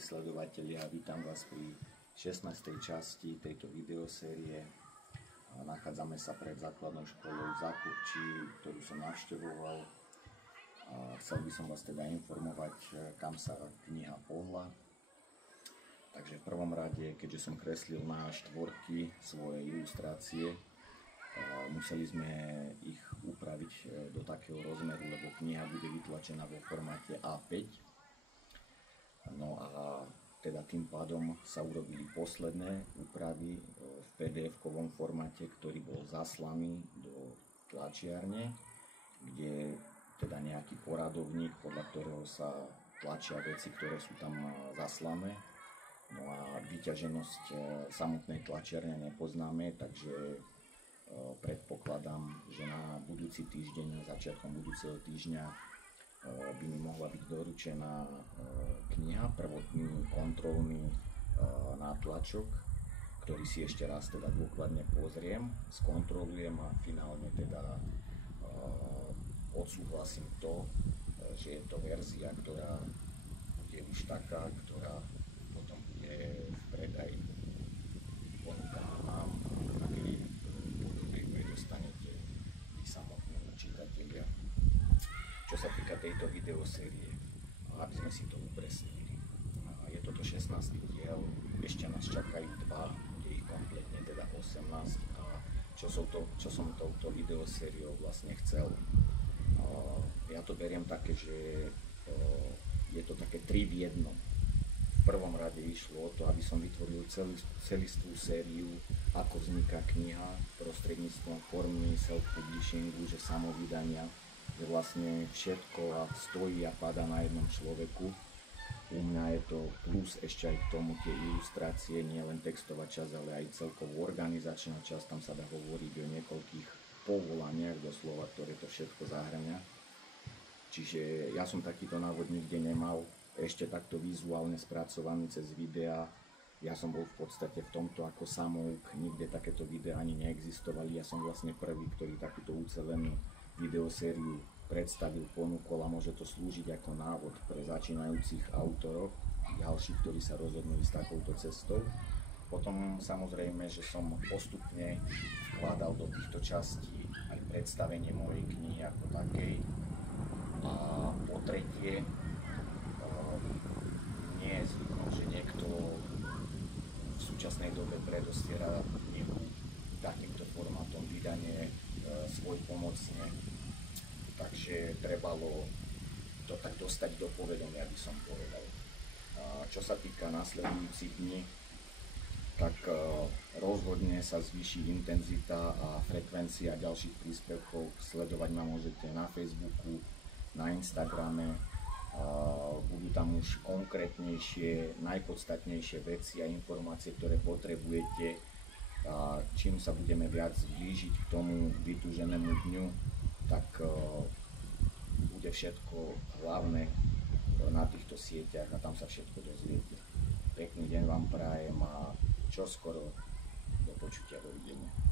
sledovatelia, vítam vás pri 16. časti tejto videosérie. Nachádzame sa pred základnou školou v Zákupči, ktorú som navštevoval. Chcel by som vás teda informovať, kam sa kniha pohla. Takže v prvom rade, keďže som kreslil na štvorky svoje ilustrácie, museli sme ich upraviť do takého rozmeru, lebo kniha bude vytlačená vo formáte A5. No a teda tým pádom sa urobili posledné úpravy v PDF-kovom formáte, ktorý bol zaslaný do tlačiarne, kde teda nejaký poradovník, podľa ktorého sa tlačia veci, ktoré sú tam zaslané. No a vyťaženosť samotnej tlačiarne nepoznáme, takže predpokladám, že na budúci týždeň, začiatkom budúceho týždňa by mi mohla byť doručená kniha, prvotný kontrolný nátlačok, ktorý si ešte raz teda dôkladne pozriem, skontrolujem a finálne teda odsúhlasím to, že je to verzia, ktorá bude už taká, ktorá potom bude v predaji ponúkaná nám, na ktorý podobne dostanete vy samotní čitatelia. Čo sa týka tejto videosérie, aby sme si to upresnili, je toto 16. diel, ešte nás čakajú dva, bude ich kompletne teda 18. A čo som touto videosériou vlastne chcel, ja to beriem také, že je to také 3 v 1. V prvom rade išlo o to, aby som vytvoril celistvú sériu, ako vzniká kniha prostredníctvom formy self-publishingu, že samovydania, že vlastne všetko stojí a padá na jednom človeku. U mňa je to plus ešte aj k tomu tie ilustrácie, nie len textová časť, ale aj celkovo organizačná časť. Tam sa dá hovoriť o niekoľkých povolaniach doslova, ktoré to všetko zahrania. Čiže ja som takýto návod nikde nemal, ešte takto vizuálne spracovaný cez videá. Ja som bol v podstate v tomto ako samouk, nikde takéto videá ani neexistovali. Ja som vlastne prvý, ktorý takúto ucelenú videosériu predstavil, ponúkol a môže to slúžiť ako návod pre začínajúcich autorov, ďalších, ktorí sa rozhodnú ísť takouto cestou. Potom samozrejme, že som postupne vkladal do týchto častí aj predstavenie mojej knihy ako takej. A po tretie, nie je zvykom, že niekto v súčasnej dobe predostiera knihu takýmto formátom vydanie svojpomocne. Takže trebalo to tak dostať do povedomia, by som povedal. Čo sa týka nasledujúcich dní, tak rozhodne sa zvýši intenzita a frekvencia ďalších príspevkov. Sledovať ma môžete na Facebooku, na Instagrame. Budú tam už konkrétnejšie, najpodstatnejšie veci a informácie, ktoré potrebujete. Čím sa budeme viac blížiť k tomu vytúženému dňu, tak bude všetko hlavné na týchto sieťach a tam sa všetko dozviete. Pekný deň vám prajem a čoskoro do počutia, dovidenia.